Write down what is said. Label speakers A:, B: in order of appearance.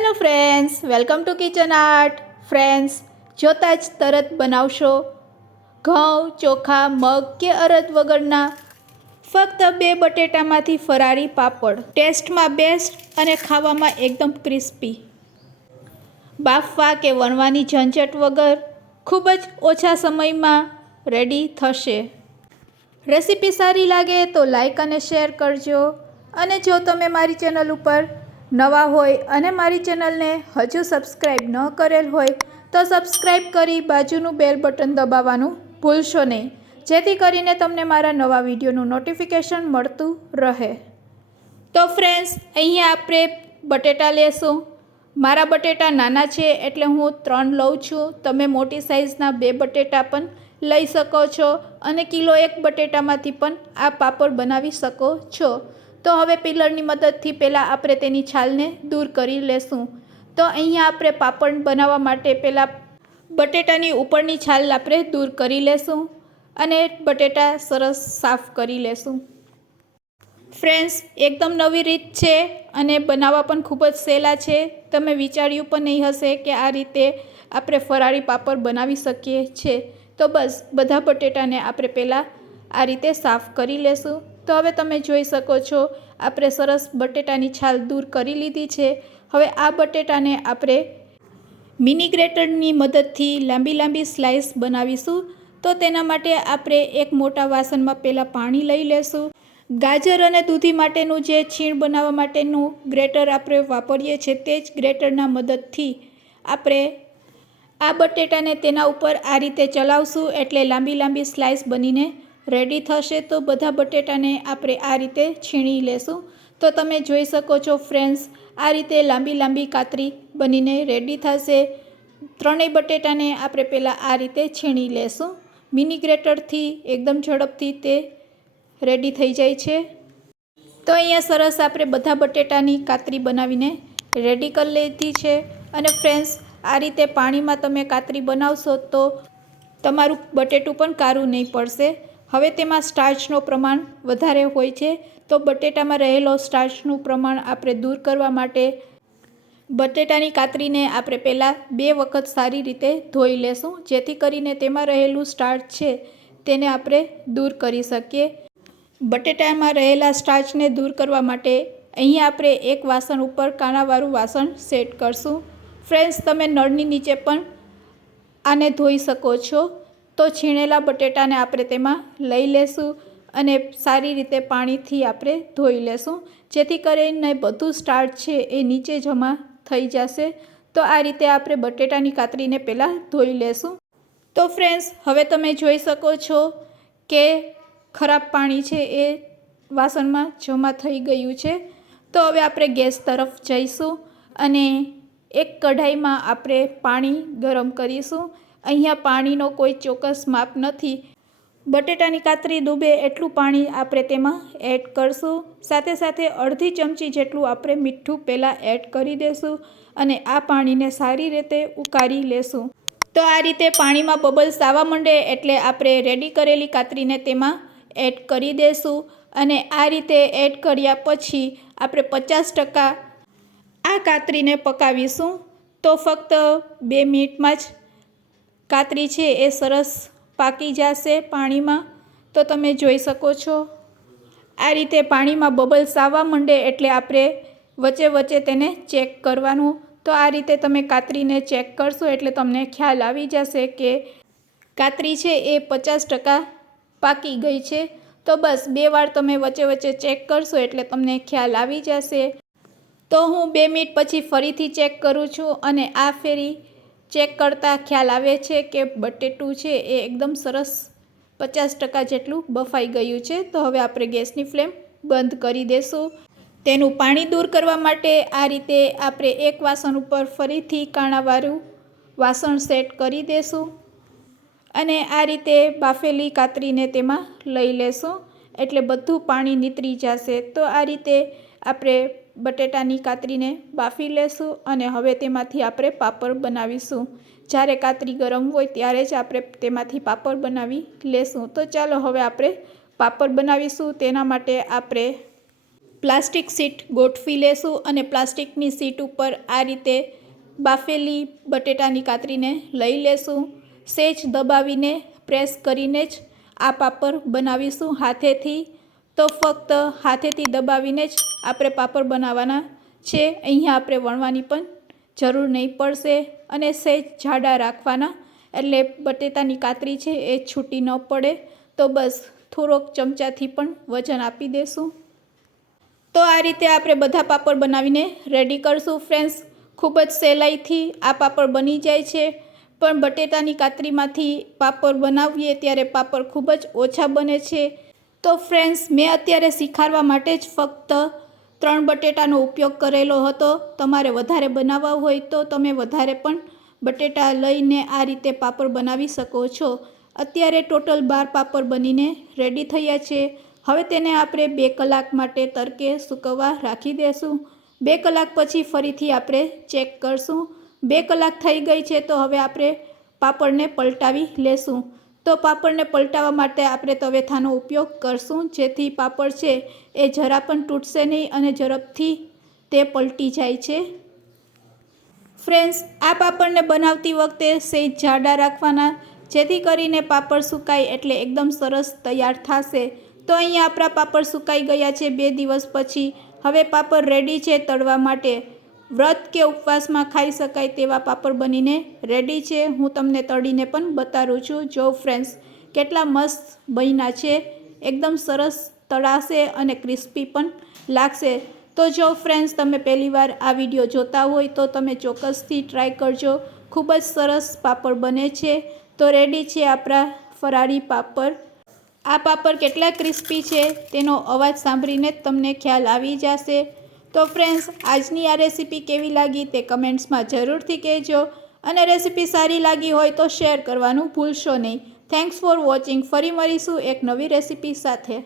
A: Friends welcome to kitchen art friends જોતાં જ તરત બનાવશો. ઘઉં, ચોખા, મગ કે અરદ વગરના ફક્ત બે બટેટામાંથી ફરારી પાપડ. ટેસ્ટમાં બેસ્ટ અને ખાવામાં એકદમ ક્રિસ્પી બાફવા કે વણવાની ઝંઝટ વગર ખૂબ જ ઓછા સમયમાં રેડી થશે. રેસીપી સારી લાગે તો લાઈક અને શેર કરજો. અને જો તમે મારી ચેનલ ઉપર નવા હોય અને મારી ચેનલને હજુ સબસ્ક્રાઈબ ન કરેલ હોય તો સબસ્ક્રાઈબ કરી બાજુનું બેલ બટન દબાવવાનું ભૂલશો નહીં. જેથી કરીને તમને મારા નવા વિડીયોનું નોટિફિકેશન મળતું રહે. તો ફ્રેન્ડ્સ અહીંયા આપણે બટેટા લેશું. મારા બટેટા નાના છે એટલે હું ત્રણ લઉં છું. તમે મોટી સાઇઝના બે બટેટા પણ લઈ શકો છો અને કિલો એક બટેટામાંથી પણ આ પાપડ બનાવી શકો છો. તો હવે પિલરની મદદથી પહેલાં આપણે તેની છાલને દૂર કરી લેશું. તો અહીંયા આપણે પાપડ બનાવવા માટે પહેલાં બટેટાની ઉપરની છાલ આપણે દૂર કરી લેશું અને બટેટા સરસ સાફ કરી લેશું. ફ્રેન્ડ્સ, એકદમ નવી રીત છે અને બનાવવા પણ ખૂબ જ સહેલા છે. તમે વિચાર્યું પણ નહીં હશે કે આ રીતે આપણે ફરાળી પાપડ બનાવી શકીએ છીએ તો બસ, બધા બટેટાને આપણે પહેલાં આ રીતે સાફ કરી લેશું. તો હવે તમે જોઈ શકો છો, આપણે સરસ બટેટાની છાલ દૂર કરી લીધી છે. હવે આ બટેટાને આપણે મિની ગ્રેટરની મદદથી લાંબી લાંબી સ્લાઇસ બનાવીશું. તો તેના માટે આપણે એક મોટા વાસણમાં પહેલાં પાણી લઈ લેશું. ગાજર અને દૂધી માટેનું જે છીણ બનાવવા માટેનું ગ્રેટર આપણે વાપરીએ છીએ તે જ ગ્રેટરના મદદથી આપણે આ બટેટાને તેના ઉપર આ રીતે ચલાવશું એટલે લાંબી લાંબી સ્લાઇસ બનીને રેડી થશે તો બધા બટેટાને આપણે આ રીતે છીણી લેશું. તો તમે જોઈ શકો છો ફ્રેન્ડ્સ આ રીતે લાંબી લાંબી કાતરી બનીને રેડી થશે. ત્રણેય બટેટાને આપણે પહેલાં આ રીતે છીણી લેશું. મિની ગ્રેટરથી એકદમ ઝડપથી તે રેડી થઈ જાય છે. તો અહીંયા સરસ આપણે બધા બટેટાની કાતરી બનાવીને રેડી કરી લીધી છે. અને ફ્રેન્ડ્સ આ રીતે પાણીમાં તમે કાતરી બનાવશો તો તમારું બટેટું પણ કારું નહીં પડશે. હવે તેમાં સ્ટાર્ચનું પ્રમાણ વધારે હોય છે, તો બટેટામાં રહેલો સ્ટાર્ચનું પ્રમાણ આપણે દૂર કરવા માટે બટેટાની કાતરીને આપણે પહેલાં બે વખત સારી રીતે ધોઈ લેશું, જેથી કરીને તેમાં રહેલું સ્ટાર્ચ છે તેને આપણે દૂર કરી શકીએ. બટેટામાં રહેલા સ્ટાર્ચને દૂર કરવા માટે અહીં આપણે એક વાસણ ઉપર કાણાવાળું વાસણ સેટ કરશું. ફ્રેન્ડ્સ, તમે નળની નીચે પણ આને ધોઈ શકો છો. તો છીણેલા બટેટાને આપણે તેમાં લઈ લેશું અને સારી રીતે પાણીથી આપણે ધોઈ લેશું. જેથી કરીને બધું સ્ટાર્ચ છે એ નીચે જમા થઈ જશે. તો આ રીતે આપણે બટેટાની કાતરીને પહેલાં ધોઈ લેશું. તો ફ્રેન્ડ્સ હવે તમે જોઈ શકો છો કે ખરાબ પાણી છે એ વાસણમાં જમા થઈ ગયું છે. તો હવે આપણે ગેસ તરફ જઈશું અને એક કઢાઈમાં આપણે પાણી ગરમ કરીશું. અહીંયા પાણીનો કોઈ ચોક્કસ માપ નથી. બટેટાની કાતરી ડૂબે એટલું પાણી આપણે તેમાં એડ કરશું. સાથે સાથે અડધી ચમચી જેટલું આપણે મીઠું પહેલાં એડ કરી દઈશું અને આ પાણીને સારી રીતે ઉકાળી લેશું. તો આ રીતે પાણીમાં બબલ્સ આવવા માંડે એટલે આપણે રેડી કરેલી કાતરીને તેમાં એડ કરી દઈશું અને આ રીતે એડ કર્યા પછી આપણે પચાસ ટકા આ કાતરીને પકાવીશું. તો ફક્ત બે મિનિટમાં જ કાતરી છે એ સરસ પાકી જશે પાણીમાં. તો તમે જોઈ શકો છો. આ રીતે પાણીમાં બબલ્સ આવવા માંડે એટલે આપણે વચ્ચે વચ્ચે તેને ચેક કરવાનું. તો આ રીતે તમે કાતરીને ચેક કરશો એટલે તમને ખ્યાલ આવી જશે કે કાતરી છે એ પચાસ ટકા પાકી ગઈ છે. તો બસ બે વાર તમે વચ્ચે વચ્ચે ચેક કરશો એટલે તમને ખ્યાલ આવી જશે. તો હું બે મિનિટ પછી ફરીથી ચેક કરું છું અને આ ફેરી ચેક કરતાં ખ્યાલ આવે છે કે બટેટું છે એ એકદમ સરસ પચાસ ટકા જેટલું બફાઈ ગયું છે. તો હવે આપણે ગેસની ફ્લેમ બંધ કરી દઈશું તેનું પાણી દૂર કરવા માટે આ રીતે આપણે એક વાસણ ઉપર ફરીથી કાણાવાળું વાસણ સેટ કરી દઈશું અને આ રીતે બાફેલી કાતરીને તેમાં લઈ લેશું. એટલે બધું પાણી નીતરી જશે. તો આ રીતે આપણે બટેટાની કાતરીને બાફી લેશું અને હવે તેમાંથી આપણે પાપડ બનાવીશું. જ્યારે કાતરી ગરમ હોય ત્યારે જ આપણે તેમાંથી પાપડ બનાવી લેશું. તો ચાલો હવે આપણે પાપડ બનાવીશું. તેના માટે આપણે પ્લાસ્ટિક સીટ ગોઠવી લેશું અને પ્લાસ્ટિકની સીટ ઉપર આ રીતે બાફેલી બટેટાની કાતરીને લઈ લેશું. સેજ દબાવીને પ્રેસ કરીને જ આ પાપડ બનાવીશું. હાથેથી તો ફક્ત હાથેથી દબાવીને જ આપણે પાપડ બનાવવાના છે. અહીંયા આપણે વણવાની પણ જરૂર નહીં પડશે અને સહેજ જાડા રાખવાના. એટલે બટેટાની કાતરી છે એ છૂટી ન પડે. તો બસ થોડોક ચમચાથી પણ વજન આપી દેશું. તો આ રીતે આપણે બધા પાપડ બનાવીને રેડી કરશું ફ્રેન્ડ્સ ખૂબ જ સહેલાઈથી આ પાપડ બની જાય છે. પણ બટેટાની કાતરીમાંથી પાપડ બનાવીએ ત્યારે પાપડ ખૂબ જ ઓછા બને છે. તો ફ્રેન્ડ્સ, મેં અત્યારે શીખાડવા માટે જ ફક્ત ત્રણ બટેટાનો ઉપયોગ કરેલો હતો. તમારે વધારે બનાવવા હોય તો તમે વધારે પણ બટેટા લઈને આ રીતે પાપડ બનાવી શકો છો. અત્યારે ટોટલ બાર પાપડ બનીને રેડી થયા છે. હવે તેને આપણે બે કલાક માટે તડકે સૂકવવા રાખી દેશું. બે કલાક પછી ફરીથી આપણે ચેક કરશું. બે કલાક થઈ ગઈ છે તો હવે આપણે પાપડને પલટાવી લેશું. તો પાપડને પલટાવવા માટે આપણે તવેથાનો ઉપયોગ કરશું. જેથી પાપડ છે એ જરા પણ તૂટશે નહીં અને ઝડપથી તે પલટી જાય છે. ફ્રેન્ડ્સ, આ પાપડને બનાવતી વખતે સહેજ જાડા રાખવાના, જેથી કરીને પાપડ સુકાય એટલે એકદમ સરસ તૈયાર થશે. તો અહીંયા આપણા પાપડ સુકાઈ ગયા છે બે દિવસ પછી. હવે પાપડ રેડી છે તળવા માટે. વ્રત કે ઉપવાસમાં ખાઈ શકાય તેવા પાપડ બનીને રેડી છે. હું તમને તળીને પણ બતાવું છું. જો ફ્રેન્ડ્સ કેટલા મસ્ત બન્યા છે. એકદમ સરસ તળાશે અને ક્રિસ્પી પણ લાગશે. તો જો ફ્રેન્ડ્સ તમે પહેલીવાર આ વીડિયો જોતા હોય તો તમે ચોક્કસથી ટ્રાય કરજો. ખૂબ જ સરસ પાપડ બને છે. તો રેડી છે આપણા ફરાળી પાપડ. આ પાપડ કેટલા ક્રિસ્પી છે તેનો અવાજ સાંભળીને તમને ખ્યાલ આવી જશે. તો ફ્રેન્ડ્સ આજની આ રેસીપી કેવી લાગી તે કમેન્ટ્સમાં જરૂરથી કહેજો. અને રેસીપી સારી લાગી હોય તો શેર કરવાનું ભૂલશો નહીં. થેન્ક્સ ફોર વોચિંગ ફરી મળીશું એક નવી રેસીપી સાથે.